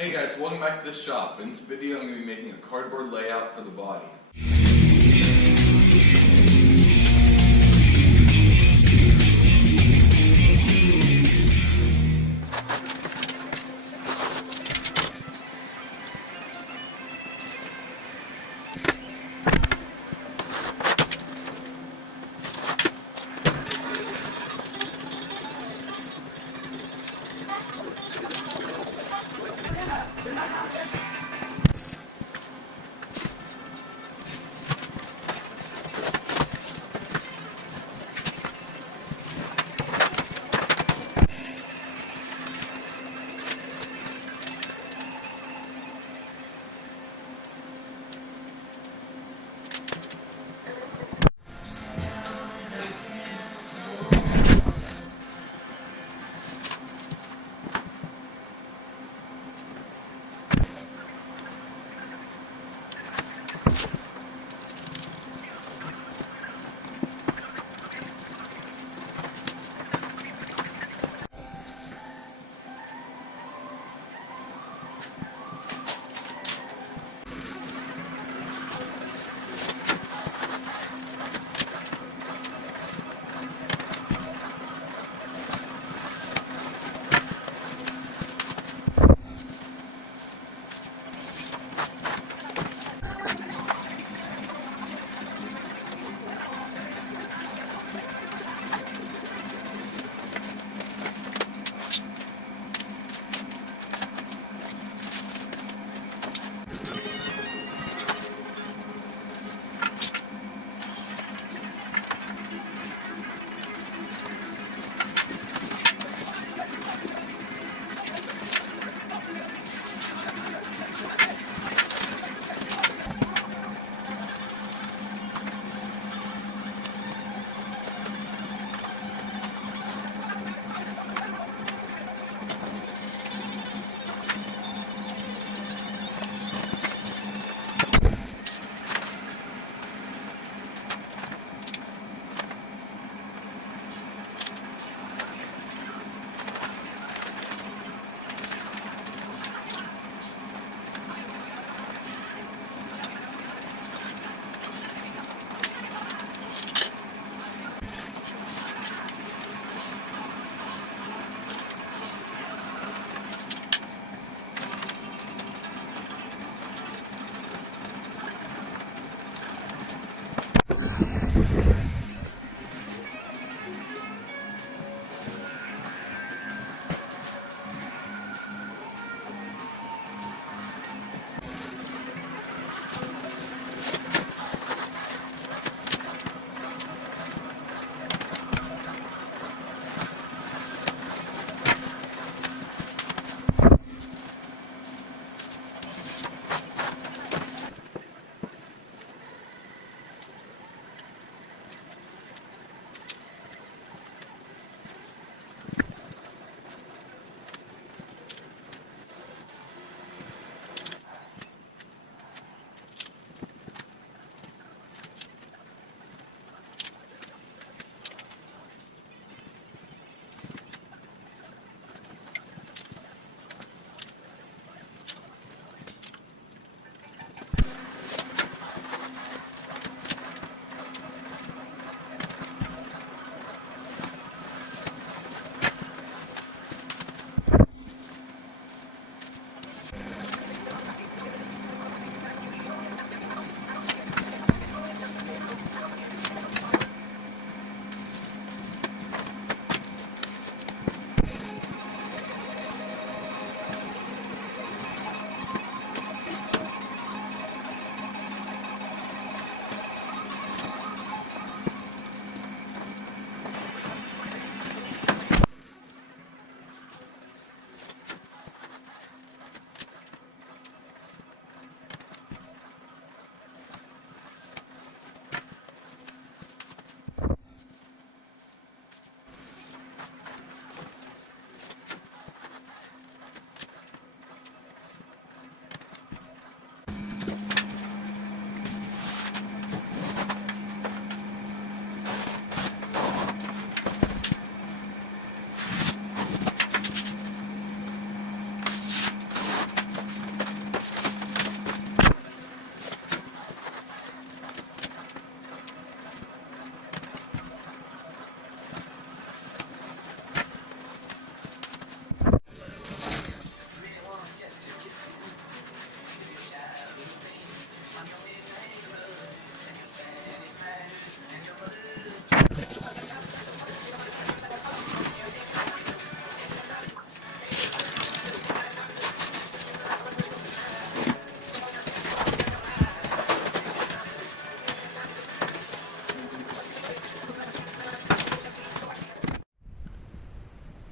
Hey guys, welcome back to the shop. In this video I'm going to be making a cardboard layout for the body.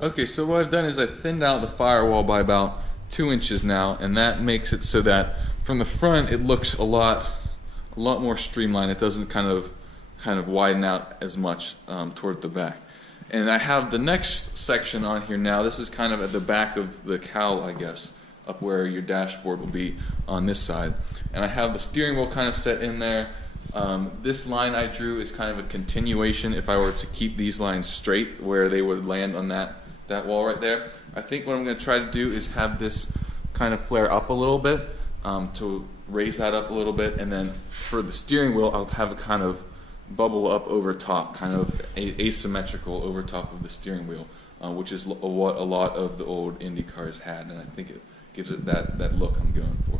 Okay, so what I've done is I've thinned out the firewall by about 2 inches now, and that makes it so that from the front it looks a lot more streamlined. It doesn't kind of widen out as much toward the back. And I have the next section on here now. This is kind of at the back of the cowl, I guess, up where your dashboard will be on this side. And I have the steering wheel kind of set in there. This line I drew is kind of a continuation if I were to keep these lines straight where they would land on that wall right there. I think what I'm going to try to do is have this kind of flare up a little bit to raise that up a little bit, and then for the steering wheel I'll have a kind of bubble up over top, kind of asymmetrical over top of the steering wheel, which is what a lot of the old Indy cars had, and I think it gives it that look I'm going for.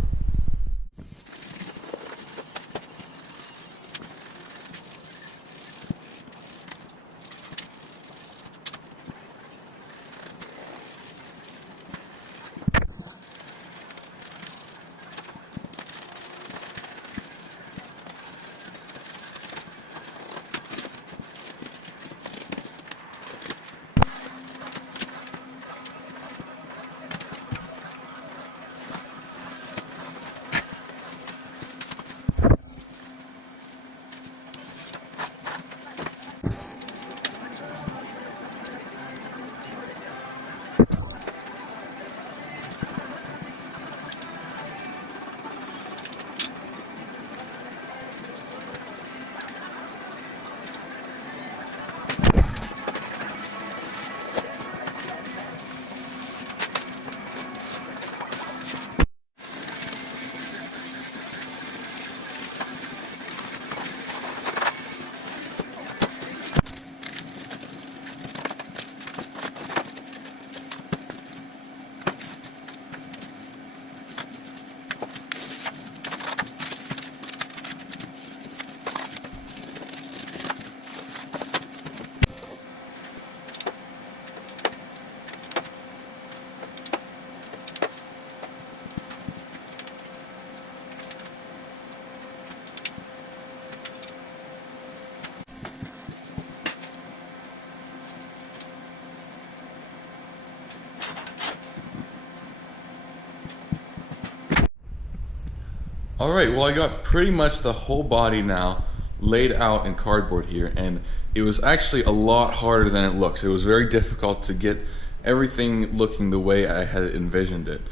Alright, well I got pretty much the whole body now laid out in cardboard here, and it was actually a lot harder than it looks. It was very difficult to get everything looking the way I had envisioned it.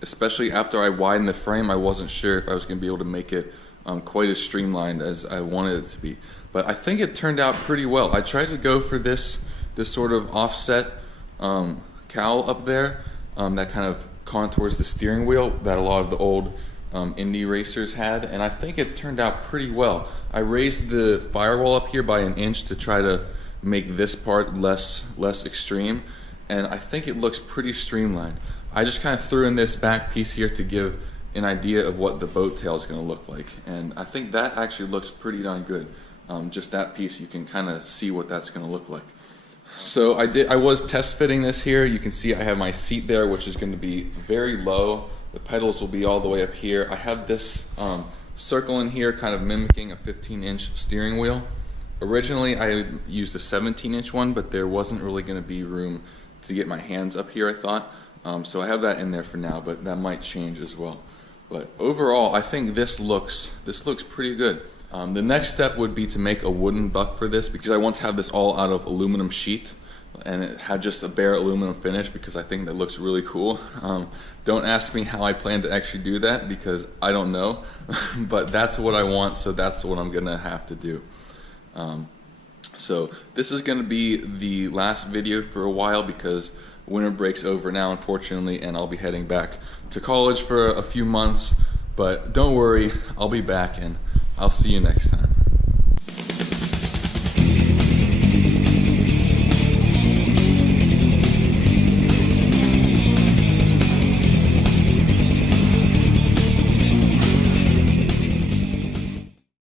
Especially after I widened the frame, I wasn't sure if I was going to be able to make it quite as streamlined as I wanted it to be. But I think it turned out pretty well. I tried to go for this sort of offset cowl up there that kind of contours the steering wheel that a lot of the old Indy racers had, and I think it turned out pretty well. I raised the firewall up here by 1 inch to try to make this part less extreme, and I think it looks pretty streamlined. I just kind of threw in this back piece here to give an idea of what the boat tail is going to look like, and I think that actually looks pretty darn good. Just that piece, you can kind of see what that's going to look like. So I was test fitting this here. You can see I have my seat there, which is going to be very low. The pedals will be all the way up here. I have this circle in here kind of mimicking a 15-inch steering wheel. Originally I used a 17-inch one, but there wasn't really going to be room to get my hands up here, I thought. So I have that in there for now, but that might change as well. But overall, I think this looks pretty good. The next step would be to make a wooden buck for this, because I want to have this all out of aluminum sheet, and it had just a bare aluminum finish because I think that looks really cool. Don't ask me how I plan to actually do that because I don't know, but that's what I want, so that's what I'm gonna have to do. So this is gonna be the last video for a while because winter break's over now, unfortunately, and I'll be heading back to college for a few months, but don't worry, I'll be back and I'll see you next time.